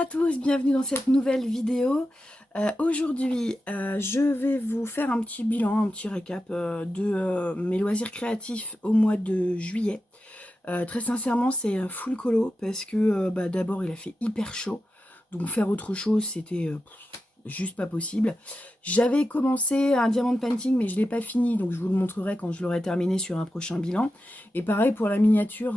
à tous, bienvenue dans cette nouvelle vidéo. Aujourd'hui, je vais vous faire un petit bilan, un petit récap de mes loisirs créatifs au mois de juillet. Très sincèrement, c'est full colo parce que d'abord il a fait hyper chaud, donc faire autre chose c'était juste pas possible. J'avais commencé un diamond painting mais je l'ai pas fini, donc je vous le montrerai quand je l'aurai terminé sur un prochain bilan. Et pareil pour la miniature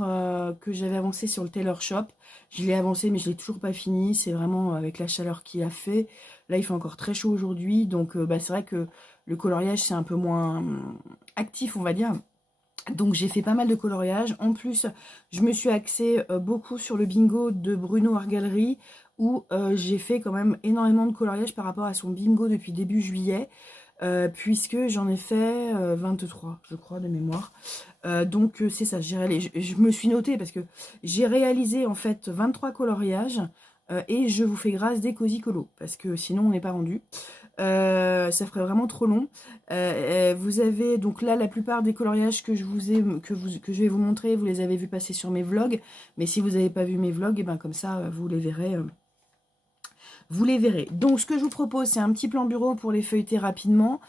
que j'avais avancée sur le tailor shop, je l'ai avancée mais je l'ai toujours pas fini. C'est vraiment avec la chaleur qu'il a fait. Là il fait encore très chaud aujourd'hui, donc c'est vrai que le coloriage c'est un peu moins actif, on va dire. Donc j'ai fait pas mal de coloriage. En plus, je me suis axée beaucoup sur le bingo de Bruno Art Gallery, où j'ai fait quand même énormément de coloriage par rapport à son bingo depuis début juillet, puisque j'en ai fait 23, je crois, de mémoire. Donc c'est ça, je me suis notée parce que j'ai réalisé en fait 23 coloriages, et je vous fais grâce des cosy colos, parce que sinon on n'est pas rendu. Ça ferait vraiment trop long. Vous avez donc là la plupart des coloriages que je vais vous montrer, vous les avez vus passer sur mes vlogs. Mais si vous n'avez pas vu mes vlogs, et ben comme ça vous les verrez. Vous les verrez. Donc ce que je vous propose, c'est un petit plan bureau pour les feuilleter rapidement.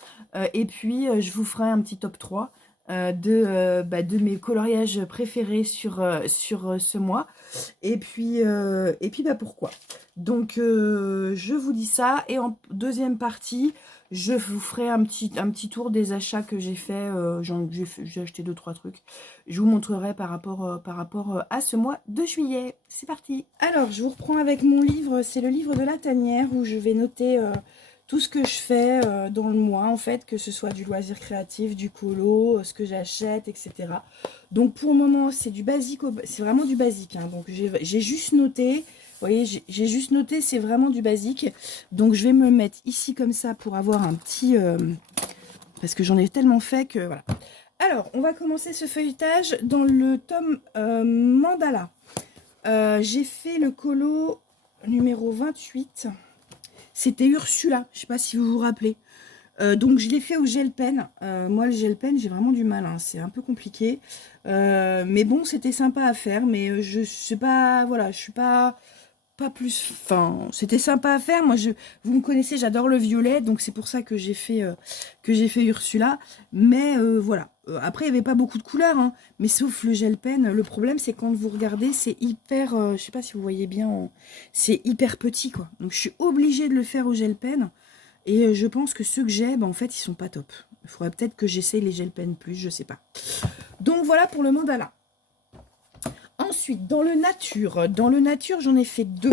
Et puis je vous ferai un petit top 3 de mes coloriages préférés sur ce mois. Et puis pourquoi. Donc je vous dis ça. Et en deuxième partie, je vous ferai un petit tour des achats que j'ai fait. J'ai acheté 2-3 trucs. Je vous montrerai par rapport à ce mois de juillet. C'est parti. Alors je vous reprends avec mon livre. C'est le livre de la tanière où je vais noter tout ce que je fais dans le mois, en fait, que ce soit du loisir créatif, du colo, ce que j'achète, etc. Donc pour le moment, c'est du basique, c'est vraiment du basique. Hein. Donc j'ai juste noté, vous voyez, j'ai juste noté, c'est vraiment du basique. Donc je vais me mettre ici comme ça pour avoir un petit... parce que j'en ai tellement fait que voilà. Alors, on va commencer ce feuilletage dans le tome Mandala. J'ai fait le colo numéro 28. C'était Ursula, je ne sais pas si vous vous rappelez. Donc je l'ai fait au gel pen. Moi le gel pen j'ai vraiment du mal, hein. C'est un peu compliqué. Mais bon, c'était sympa à faire, mais je sais pas, voilà, je suis pas plus. Enfin, c'était sympa à faire. Moi, vous me connaissez, j'adore le violet, donc c'est pour ça que j'ai fait Ursula. Mais voilà. Après, il n'y avait pas beaucoup de couleurs, hein, mais sauf le gel pen. Le problème, c'est quand vous regardez, c'est hyper. Je sais pas si vous voyez bien, c'est hyper petit, quoi. Donc, je suis obligée de le faire au gel pen. Et je pense que ceux que j'ai, en fait, ils sont pas top. Il faudrait peut-être que j'essaye les gel pen plus, je sais pas. Donc voilà pour le mandala. Ensuite, dans le nature, j'en ai fait 2.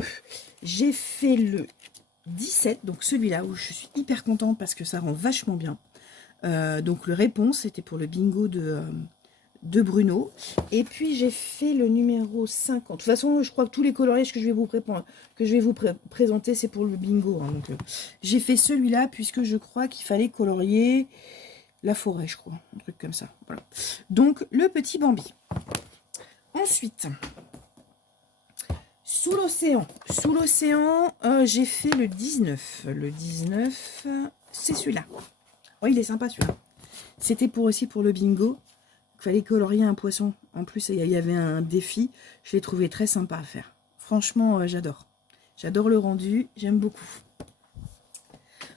J'ai fait le 17, donc celui-là où je suis hyper contente parce que ça rend vachement bien. Donc le réponse, c'était pour le bingo de Bruno. Et puis j'ai fait le numéro 50. De toute façon, je crois que tous les coloriages que je vais vous présenter, c'est pour le bingo. Hein. Donc j'ai fait celui-là puisque je crois qu'il fallait colorier la forêt, je crois. Un truc comme ça. Voilà. Donc le petit Bambi. Ensuite, sous l'océan. Sous l'océan, j'ai fait le 19. Le 19, c'est celui-là. Oh, il est sympa celui-là. C'était aussi pour le bingo. Il fallait colorier un poisson. En plus, il y avait un défi. Je l'ai trouvé très sympa à faire. Franchement, j'adore. J'adore le rendu. J'aime beaucoup.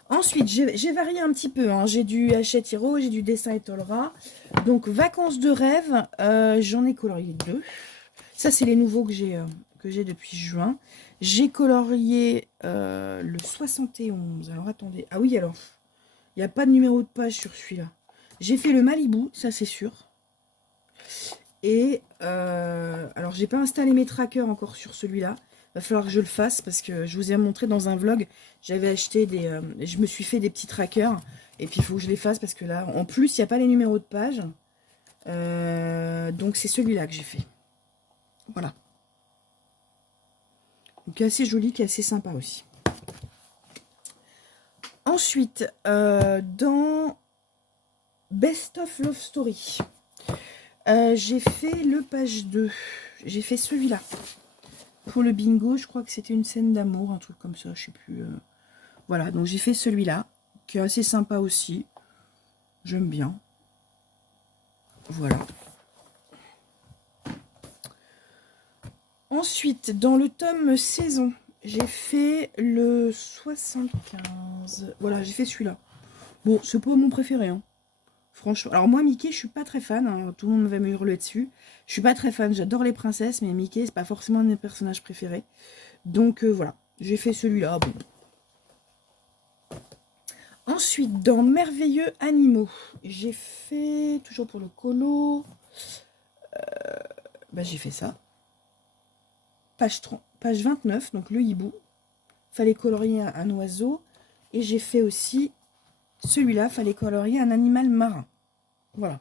Ensuite, j'ai varié un petit peu. Hein. J'ai du Hachette Hiro, j'ai du dessin Etolra. Donc, vacances de rêve, j'en ai colorié 2. Ça, c'est les nouveaux que j'ai depuis juin. J'ai colorié le 71. Alors, attendez. Ah oui, alors, il n'y a pas de numéro de page sur celui-là. J'ai fait le Malibu, ça c'est sûr. Et alors, j'ai pas installé mes trackers encore sur celui-là. Va falloir que je le fasse parce que je vous ai montré dans un vlog. J'avais acheté je me suis fait des petits trackers. Et puis, il faut que je les fasse parce que là, en plus, il n'y a pas les numéros de page. Donc, c'est celui-là que j'ai fait. Voilà. Donc, assez joli, qui est assez sympa aussi. Ensuite, dans Best of Love Story, j'ai fait le page 2. J'ai fait celui-là. Pour le bingo, je crois que c'était une scène d'amour, un truc comme ça, je sais plus. Voilà, donc j'ai fait celui-là, qui est assez sympa aussi. J'aime bien. Voilà. Ensuite, dans le tome saison, j'ai fait le 75. Voilà, j'ai fait celui-là. Bon, c'est pas mon préféré, hein. Franchement. Alors moi, Mickey, je suis pas très fan, hein. Tout le monde va me hurler dessus. Je suis pas très fan, j'adore les princesses, mais Mickey, c'est pas forcément un de mes personnages préférés. Donc voilà, j'ai fait celui-là. Bon. Ensuite, dans Merveilleux Animaux, j'ai fait, toujours pour le colo, j'ai fait ça. Page 30, page 29, donc le hibou. Fallait colorier un oiseau. Et j'ai fait aussi celui-là, fallait colorier un animal marin. Voilà.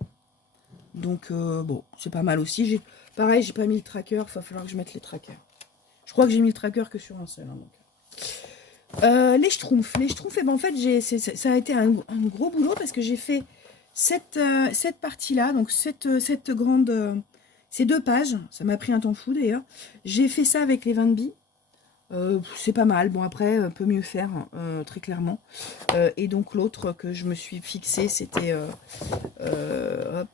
Donc, bon, c'est pas mal aussi. Pareil, j'ai pas mis le tracker, il va falloir que je mette les trackers. Je crois que j'ai mis le tracker que sur un seul. Hein, donc. Les schtroumpfs. Les schtroumpfs, en fait, ça a été un gros boulot parce que j'ai fait cette partie-là, donc cette grande... ces 2 pages, ça m'a pris un temps fou d'ailleurs. J'ai fait ça avec les 20 billes. C'est pas mal. Bon, après, peut mieux faire, très clairement. Et donc, l'autre que je me suis fixé, c'était... hop,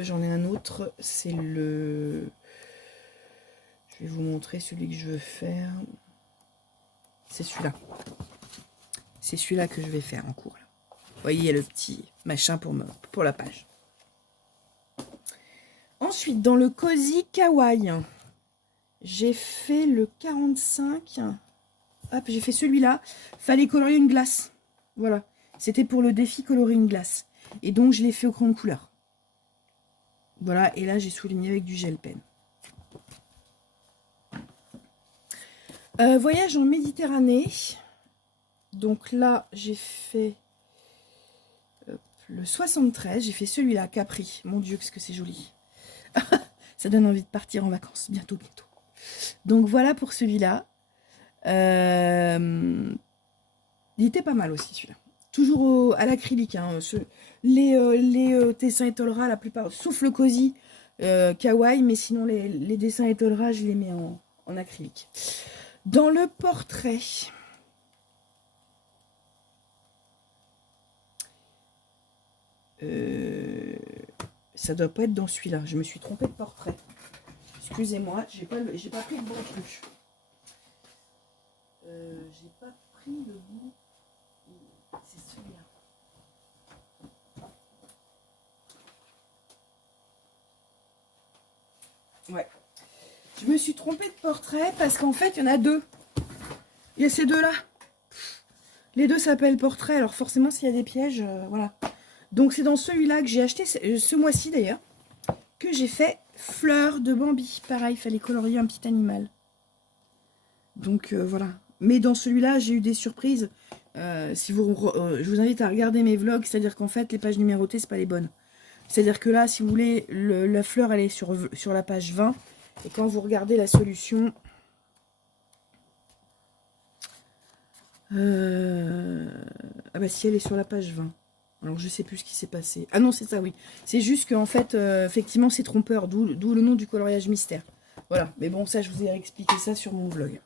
j'en ai un autre. C'est le... Je vais vous montrer celui que je veux faire. C'est celui-là. C'est celui-là que je vais faire en cours. Là. Vous voyez, il y a le petit machin pour la page. Ensuite, dans le Cozy Kawaii, j'ai fait le 45. Hop, j'ai fait celui-là. Fallait colorier une glace. Voilà. C'était pour le défi colorer une glace. Et donc, je l'ai fait au crayon de couleur. Voilà. Et là, j'ai souligné avec du gel pen. Voyage en Méditerranée. Donc là, j'ai fait le 73. J'ai fait celui-là, Capri. Mon Dieu, qu'est-ce que c'est joli. Ça donne envie de partir en vacances. Bientôt, bientôt. Donc voilà pour celui-là. Il était pas mal aussi celui-là. Toujours à l'acrylique. Hein. Les dessins Étolera, la plupart, sauf le Cozy Kawaii, mais sinon les dessins Étolera, je les mets en acrylique. Dans le portrait, ça doit pas être dans celui-là. Je me suis trompée de portrait. Excusez-moi, j'ai pas pris le bon truc. J'ai pas pris le bon. C'est celui-là. Ouais. Je me suis trompée de portrait parce qu'en fait, il y en a 2. Il y a ces 2-là. Les 2 s'appellent portrait. Alors forcément, s'il y a des pièges, voilà. Donc c'est dans celui-là que j'ai acheté, ce mois-ci d'ailleurs, que j'ai fait fleur de Bambi. Pareil, il fallait colorier un petit animal. Donc voilà. Mais dans celui-là, j'ai eu des surprises. Je vous invite à regarder mes vlogs, c'est-à-dire qu'en fait, les pages numérotées, c'est pas les bonnes. C'est-à-dire que là, si vous voulez, la fleur, elle est sur la page 20. Et quand vous regardez la solution... Ah bah si, elle est sur la page 20. Alors, je sais plus ce qui s'est passé. Ah non, c'est ça, oui. C'est juste qu'en fait, effectivement, c'est trompeur. D'où le nom du coloriage mystère. Voilà. Mais bon, ça, je vous ai expliqué ça sur mon vlog.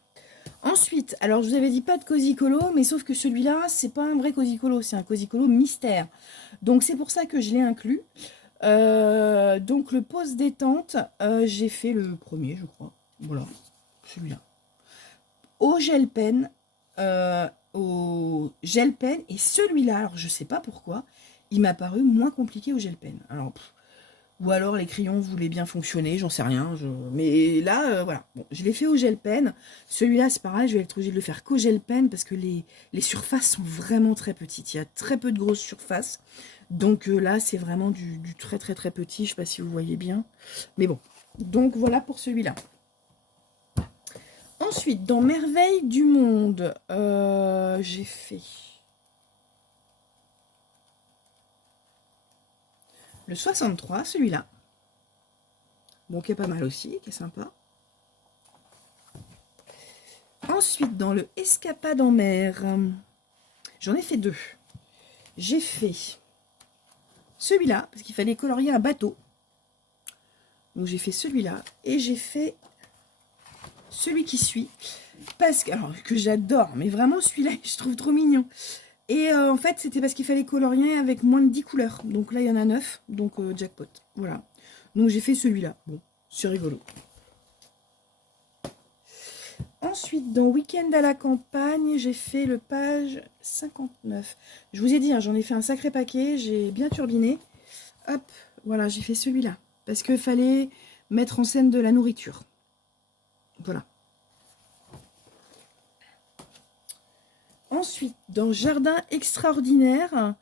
Ensuite, alors, je vous avais dit pas de Cozy Colo, mais sauf que celui-là, c'est pas un vrai Cozy Colo. C'est un Cozy Colo mystère. Donc, c'est pour ça que je l'ai inclus. Donc, le pose détente, j'ai fait le premier, je crois. Voilà. Celui-là. Au gel pen... au gel pen, et celui-là, alors je sais pas pourquoi, il m'a paru moins compliqué au gel pen. Alors, ou alors les crayons voulaient bien fonctionner, j'en sais rien. Mais là, voilà, bon, je l'ai fait au gel pen. Celui-là, c'est pareil, je vais être obligée de le faire qu'au gel pen parce que les surfaces sont vraiment très petites. Il y a très peu de grosses surfaces. Donc là, c'est vraiment du très très très petit. Je sais pas si vous voyez bien. Mais bon, donc voilà pour celui-là. Ensuite, dans Merveille du Monde, j'ai fait le 63, celui-là. Bon, qui est pas mal aussi, qui est sympa. Ensuite, dans le Escapade en mer, j'en ai fait 2. J'ai fait celui-là, parce qu'il fallait colorier un bateau. Donc j'ai fait celui-là, et j'ai fait celui qui suit, parce que, alors, que j'adore, mais vraiment celui-là, je trouve trop mignon. Et en fait, c'était parce qu'il fallait colorier avec moins de 10 couleurs. Donc là, il y en a 9, donc jackpot. Voilà. Donc j'ai fait celui-là. Bon, c'est rigolo. Ensuite, dans Week-end à la campagne, j'ai fait le page 59. Je vous ai dit, hein, j'en ai fait un sacré paquet, j'ai bien turbiné. Hop, voilà, j'ai fait celui-là. Parce qu'il fallait mettre en scène de la nourriture. Voilà. Ensuite, dans Jardin extraordinaire,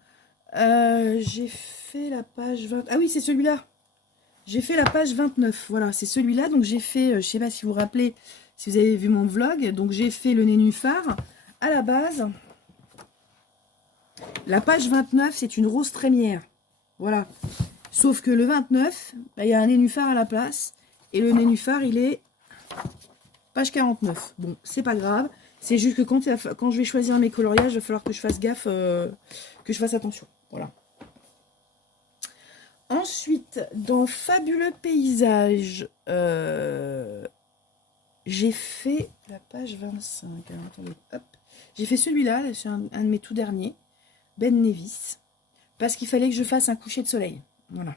j'ai fait la page 20... Ah oui, c'est celui-là. J'ai fait la page 29. Voilà, c'est celui-là. Donc j'ai fait, je sais pas si vous vous rappelez, si vous avez vu mon vlog. Donc j'ai fait le nénuphar. À la base, la page 29, c'est une rose trémière. Voilà. Sauf que le 29, bah, il y a un nénuphar à la place. Et le nénuphar, il est page 49. Bon, c'est pas grave. C'est juste que quand je vais choisir mes coloriages, il va falloir que je fasse gaffe, que je fasse attention. Voilà. Ensuite, dans Fabuleux Paysage, j'ai fait la page 25. Alors, attendez, hop. J'ai fait celui-là, c'est un de mes tout derniers, Ben Nevis, parce qu'il fallait que je fasse un coucher de soleil. Voilà.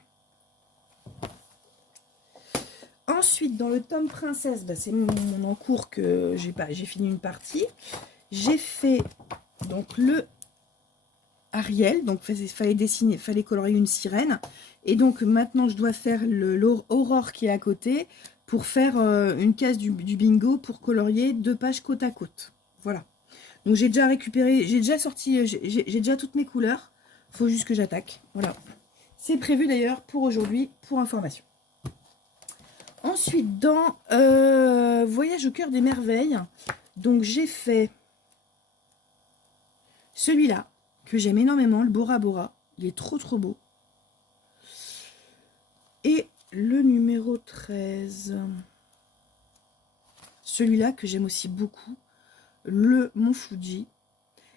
Ensuite, dans le tome princesse, bah, c'est mon encours que j'ai fini une partie. J'ai fait donc le Ariel, donc fallait colorier une sirène. Et donc maintenant, je dois faire l'aurore qui est à côté pour faire une case du bingo pour colorier 2 pages côte à côte. Voilà. Donc j'ai déjà récupéré, j'ai déjà sorti, j'ai déjà toutes mes couleurs. Il faut juste que j'attaque. Voilà. C'est prévu d'ailleurs pour aujourd'hui, pour information. Ensuite, dans Voyage au cœur des merveilles, donc j'ai fait celui-là, que j'aime énormément, le Bora Bora. Il est trop trop beau. Et le numéro 13, celui-là que j'aime aussi beaucoup, le Mont Fuji.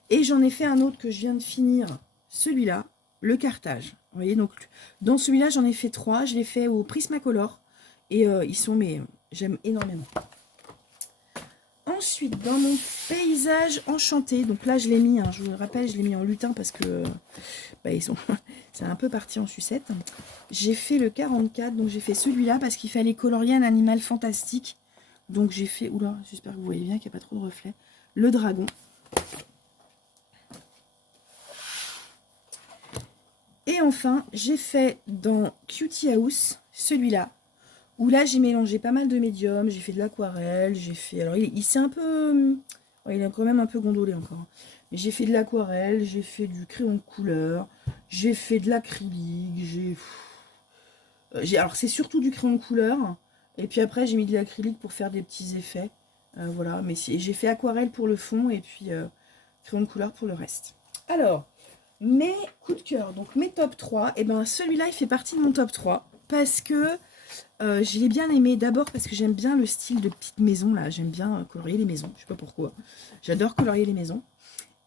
Et j'en ai fait un autre que je viens de finir, celui-là, le Carthage. Vous voyez, donc dans celui-là, j'en ai fait 3. Je l'ai fait au Prismacolor. Et ils sont, mais j'aime énormément. Ensuite, dans mon paysage enchanté, donc là je l'ai mis, hein, je vous le rappelle, je l'ai mis en lutin parce que bah, c'est un peu parti en sucette. J'ai fait le 44, donc j'ai fait celui-là parce qu'il fallait colorier un animal fantastique. Donc j'ai fait, oula, j'espère que vous voyez bien qu'il n'y a pas trop de reflets, le dragon. Et enfin, j'ai fait dans Cutie House, celui-là, où là j'ai mélangé pas mal de médiums, j'ai fait de l'aquarelle, j'ai fait... Alors il s'est un peu... il est quand même un peu gondolé encore. Mais j'ai fait de l'aquarelle, j'ai fait du crayon de couleur, j'ai fait de l'acrylique, alors c'est surtout du crayon de couleur, et puis après j'ai mis de l'acrylique pour faire des petits effets. Voilà, mais j'ai fait aquarelle pour le fond, et puis crayon de couleur pour le reste. Alors, mes coups de cœur, donc mes top 3, et ben celui-là il fait partie de mon top 3, parce que... je l'ai bien aimé, d'abord parce que j'aime bien le style de petite maison là, j'aime bien colorier les maisons, je sais pas pourquoi, j'adore colorier les maisons.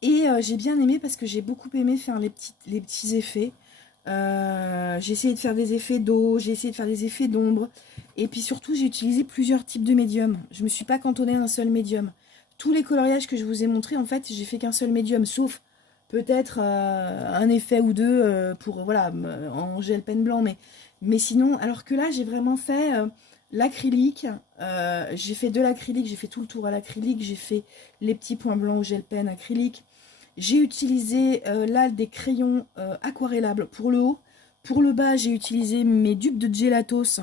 Et j'ai bien aimé parce que j'ai beaucoup aimé faire les petits effets. J'ai essayé de faire des effets d'eau, j'ai essayé de faire des effets d'ombre, et puis surtout j'ai utilisé plusieurs types de médiums. Je me suis pas cantonnée à un seul médium. Tous les coloriages que je vous ai montrés, en fait, j'ai fait qu'un seul médium, sauf peut-être un effet ou deux pour voilà en gel pen blanc, mais sinon, alors que là j'ai vraiment fait l'acrylique, j'ai fait de l'acrylique, j'ai fait tout le tour à l'acrylique, j'ai fait les petits points blancs au gel pen acrylique, j'ai utilisé là des crayons aquarellables pour le haut, pour le bas j'ai utilisé mes dupes de gelatos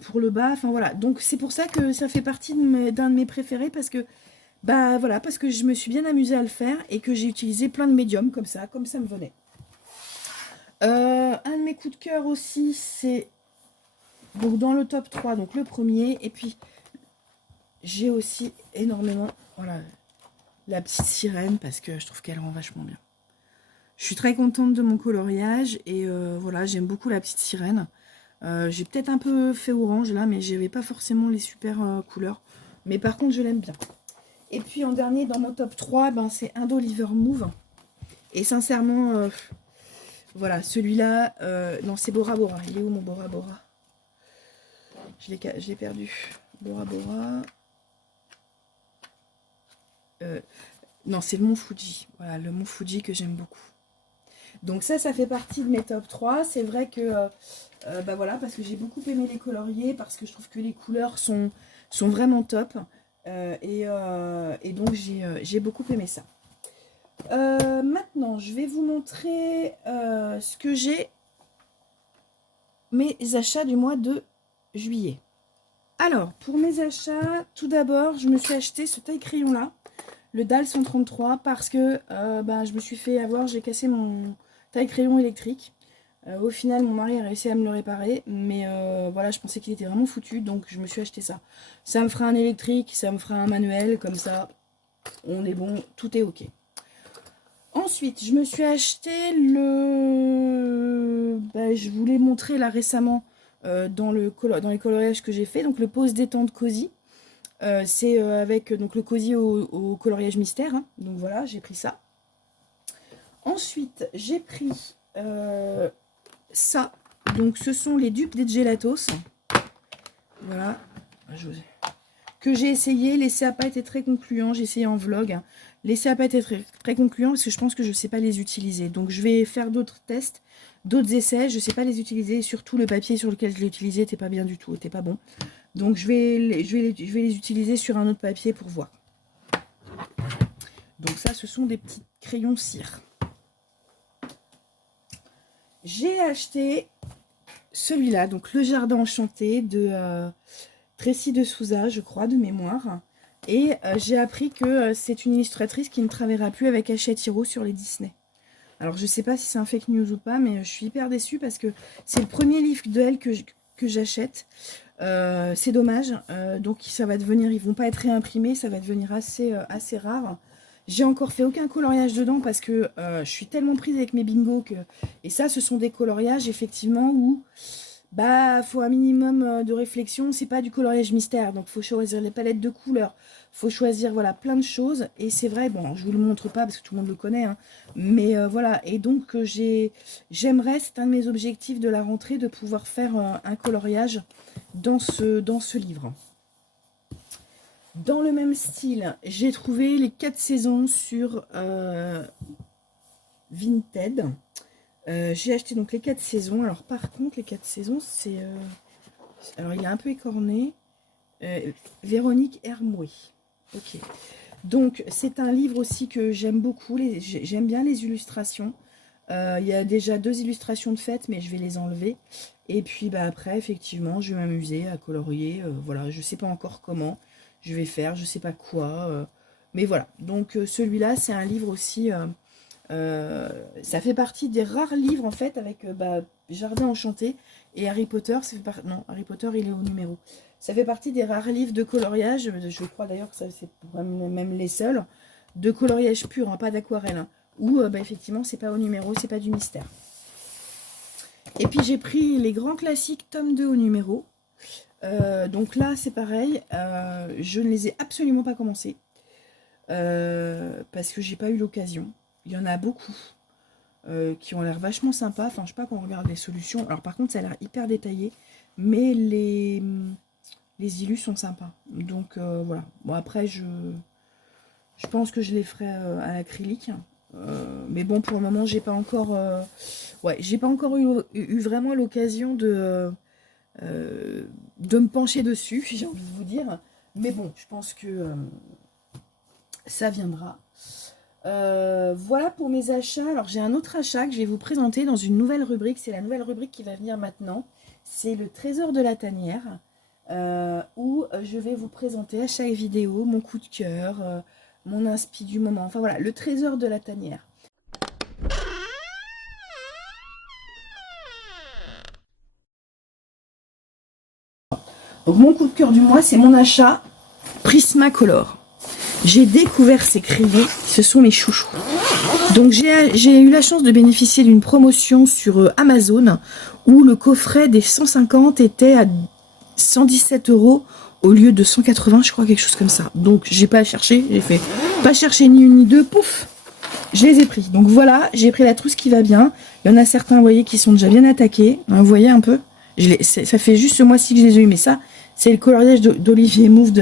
pour le bas, enfin voilà, donc c'est pour ça que ça fait partie d'un de mes préférés, parce que bah voilà, parce que je me suis bien amusée à le faire et que j'ai utilisé plein de médiums comme ça me venait. Un de mes coups de cœur aussi, c'est donc dans le top 3, donc le premier, et puis j'ai aussi énormément, voilà, la petite sirène, parce que je trouve qu'elle rend vachement bien. Je suis très contente de mon coloriage, et voilà, j'aime beaucoup la petite sirène. J'ai peut-être un peu fait orange là, mais j'avais pas forcément les super couleurs, mais par contre je l'aime bien. Et puis en dernier dans mon top 3, ben, c'est Indoliver Move. Et sincèrement, voilà, celui-là, non, c'est Bora Bora. Il est où mon Bora Bora? Je l'ai perdu. Bora Bora. Non, c'est le Mont Fuji. Voilà, le Mont Fuji que j'aime beaucoup. Donc ça fait partie de mes top 3. C'est vrai que, bah voilà, parce que j'ai beaucoup aimé les colorier, parce que je trouve que les couleurs sont vraiment top. Et donc j'ai beaucoup aimé ça. Maintenant, je vais vous montrer ce que j'ai, mes achats du mois de juillet. Alors, pour mes achats, tout d'abord, je me suis acheté ce taille-crayon là, le DAL 133, parce que je me suis fait avoir, j'ai cassé mon taille-crayon électrique. Au final, mon mari a réussi à me le réparer, mais voilà, je pensais qu'il était vraiment foutu, donc je me suis acheté ça. Ça me fera un électrique, ça me fera un manuel, comme ça, on est bon, tout est ok. Ensuite, je me suis acheté le... je vous l'ai montré là récemment dans les coloriages que j'ai fait, donc le pose détente cosy. C'est avec donc le cosy au coloriage mystère, hein. Donc voilà, j'ai pris ça. Ensuite, j'ai pris ça. Donc ce sont les dupes des Gelatos. Voilà. Que j'ai essayé. L'essai n'a pas été très concluant. J'ai essayé en vlog, hein. L'essai n'a pas été très concluant parce que je pense que je ne sais pas les utiliser. Donc je vais faire d'autres tests, d'autres essais. Je ne sais pas les utiliser. Et surtout le papier sur lequel je l'ai utilisé n'était pas bien du tout, n'était pas bon. Donc je vais les utiliser sur un autre papier pour voir. Donc ça, ce sont des petits crayons cire. J'ai acheté celui-là, donc le jardin enchanté de Tracy de Souza, je crois, de mémoire. Et j'ai appris que c'est une illustratrice qui ne travaillera plus avec Hachette Hiro sur les Disney. Alors je sais pas si c'est un fake news ou pas, mais je suis hyper déçue parce que c'est le premier livre de elle que j'achète. C'est dommage, donc ça va devenir, ils vont pas être réimprimés, ça va devenir assez rare. J'ai encore fait aucun coloriage dedans parce que je suis tellement prise avec mes bingos que... Et ça, ce sont des coloriages effectivement où faut un minimum de réflexion. C'est pas du coloriage mystère, donc faut choisir les palettes de couleurs, faut choisir voilà plein de choses. Et c'est vrai, bon, je vous le montre pas parce que tout le monde le connaît, hein, mais voilà. Et donc j'aimerais, c'est un de mes objectifs de la rentrée, de pouvoir faire un coloriage dans ce livre. Dans le même style, j'ai trouvé les 4 saisons sur Vinted. J'ai acheté donc les 4 saisons. Alors par contre, les 4 saisons, c'est... alors il est un peu écorné. Véronique Hermoué. Ok. Donc c'est un livre aussi que j'aime beaucoup. J'aime bien les illustrations. Il y a déjà 2 illustrations de faites, mais je vais les enlever. Et puis après, effectivement, je vais m'amuser à colorier. Voilà, je sais pas encore comment je vais faire, je sais pas quoi. Mais voilà, donc celui-là, c'est un livre aussi... ça fait partie des rares livres, en fait, avec Jardin Enchanté et Harry Potter. Non, Harry Potter, il est au numéro. Ça fait partie des rares livres de coloriage. Je crois d'ailleurs que c'est même les seuls. De coloriage pur, hein, pas d'aquarelle. Hein, où, effectivement, c'est pas au numéro, c'est pas du mystère. Et puis j'ai pris les grands classiques tome 2 au numéro. Donc là c'est pareil, je ne les ai absolument pas commencés parce que j'ai pas eu l'occasion. Il y en a beaucoup qui ont l'air vachement sympas. Enfin je sais pas, quand on regarde les solutions, alors par contre ça a l'air hyper détaillé, mais les illus sont sympas. Donc voilà. Bon après je pense que je les ferai à l'acrylique. Mais bon, pour le moment j'ai pas encore j'ai pas encore eu vraiment l'occasion de me pencher dessus, j'ai envie de vous dire. Mais bon, je pense que ça viendra. Voilà pour mes achats. Alors j'ai un autre achat que je vais vous présenter dans une nouvelle rubrique. C'est la nouvelle rubrique qui va venir maintenant. C'est le trésor de la tanière, où je vais vous présenter à chaque vidéo mon coup de cœur, mon inspi du moment. Enfin voilà, le trésor de la tanière. Donc mon coup de cœur du mois, c'est mon achat Prismacolor. J'ai découvert ces crayons, ce sont mes chouchous. Donc j'ai eu la chance de bénéficier d'une promotion sur Amazon où le coffret des 150 était à 117 € au lieu de 180, je crois, quelque chose comme ça. Donc j'ai pas cherché, j'ai fait pas chercher ni une ni deux, pouf, je les ai pris. Donc voilà, j'ai pris la trousse qui va bien. Il y en a certains, vous voyez, qui sont déjà bien attaqués. Vous voyez un peu, ça fait juste ce mois-ci que je les ai eu, mais ça, c'est le coloriage d'Olivier Mouve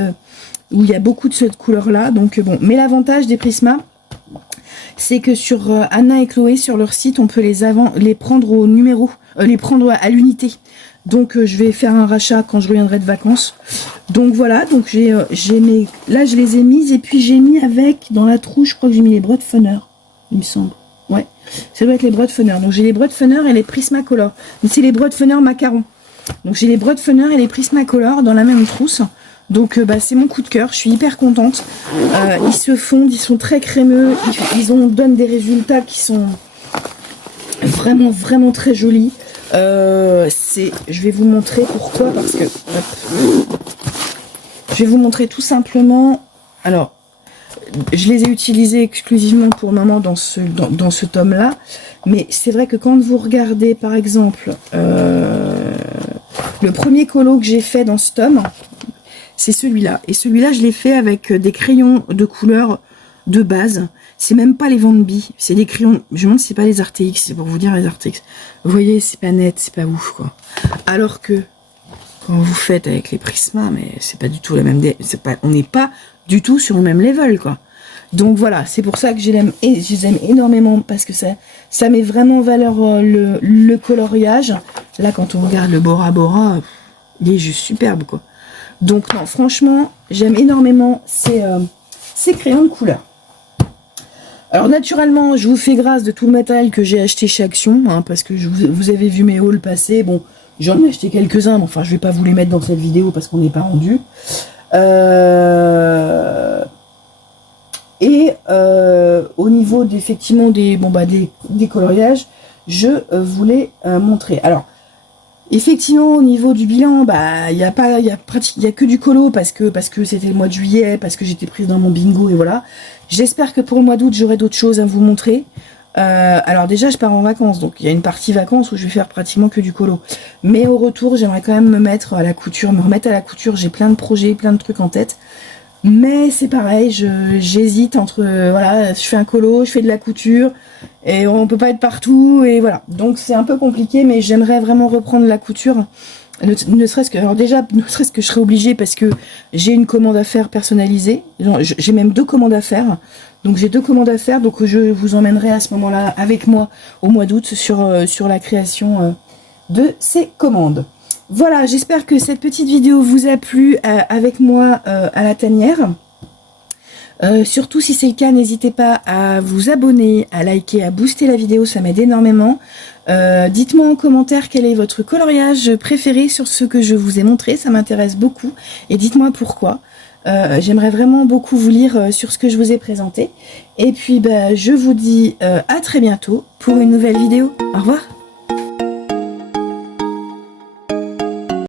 où il y a beaucoup de cette couleur-là. Donc bon, mais l'avantage des Prisma, c'est que sur Anna et Chloé, sur leur site, on peut les prendre au numéro, les prendre à l'unité. Donc je vais faire un rachat quand je reviendrai de vacances. Donc voilà, donc j'ai mes... Là je les ai mises et puis j'ai mis avec, dans la trousse, je crois que j'ai mis les Broadfunner, il me semble. Ouais, ça doit être les Broadfunner. Donc j'ai les Broadfunner et les Prismacolor. Mais c'est les Broadfunner macarons. Donc j'ai les Broadfunner et les Prismacolor dans la même trousse. Donc bah, c'est mon coup de cœur, je suis hyper contente. Ils se fondent, ils sont très crémeux, donnent des résultats qui sont vraiment vraiment très jolis. Je vais vous montrer pourquoi, parce que je vais vous montrer tout simplement. Alors, je les ai utilisés exclusivement pour le moment dans ce tome-là, mais c'est vrai que quand vous regardez, par exemple, le premier colo que j'ai fait dans ce tome, c'est celui-là. Et celui-là, je l'ai fait avec des crayons de couleur de base. C'est même pas les Van Bee, c'est des crayons. Je me demande si c'est pas les RTX, c'est pour vous dire les RTX. Vous voyez, c'est pas net, c'est pas ouf quoi. Alors que quand vous faites avec les Prisma, mais c'est pas du tout la même. On n'est pas du tout sur le même level quoi. Donc voilà, c'est pour ça que je les aime énormément parce que ça met vraiment en valeur le coloriage. Là, quand on regarde le Bora Bora, il est juste superbe quoi. Donc non, franchement, j'aime énormément ces crayons de couleur. Alors naturellement, je vous fais grâce de tout le matériel que j'ai acheté chez Action, hein, parce que vous avez vu mes hauls passer. Bon, j'en ai acheté quelques-uns, mais enfin, je vais pas vous les mettre dans cette vidéo parce qu'on n'est pas rendu. Au niveau effectivement des coloriages, je voulais montrer. Alors, effectivement, au niveau du bilan, bah, il y a que du colo parce que c'était le mois de juillet, parce que j'étais prise dans mon bingo et voilà. J'espère que pour le mois d'août, j'aurai d'autres choses à vous montrer. Alors déjà, je pars en vacances, donc il y a une partie vacances où je vais faire pratiquement que du colo. Mais au retour, j'aimerais quand même me remettre à la couture. J'ai plein de projets, plein de trucs en tête. Mais c'est pareil, j'hésite entre, voilà, je fais un colo, je fais de la couture, et on peut pas être partout, et voilà. Donc c'est un peu compliqué, mais j'aimerais vraiment reprendre la couture, ne serait-ce que, alors déjà, ne serait-ce que je serais obligée parce que j'ai une commande à faire personnalisée, j'ai même 2 commandes à faire, donc j'ai 2 commandes à faire, donc je vous emmènerai à ce moment-là avec moi au mois d'août sur la création de ces commandes. Voilà, j'espère que cette petite vidéo vous a plu avec moi à la tanière. Surtout si c'est le cas, n'hésitez pas à vous abonner, à liker, à booster la vidéo, ça m'aide énormément. Dites-moi en commentaire quel est votre coloriage préféré sur ce que je vous ai montré, ça m'intéresse beaucoup. Et dites-moi pourquoi. J'aimerais vraiment beaucoup vous lire sur ce que je vous ai présenté. Et puis, je vous dis à très bientôt pour une nouvelle vidéo. Au revoir.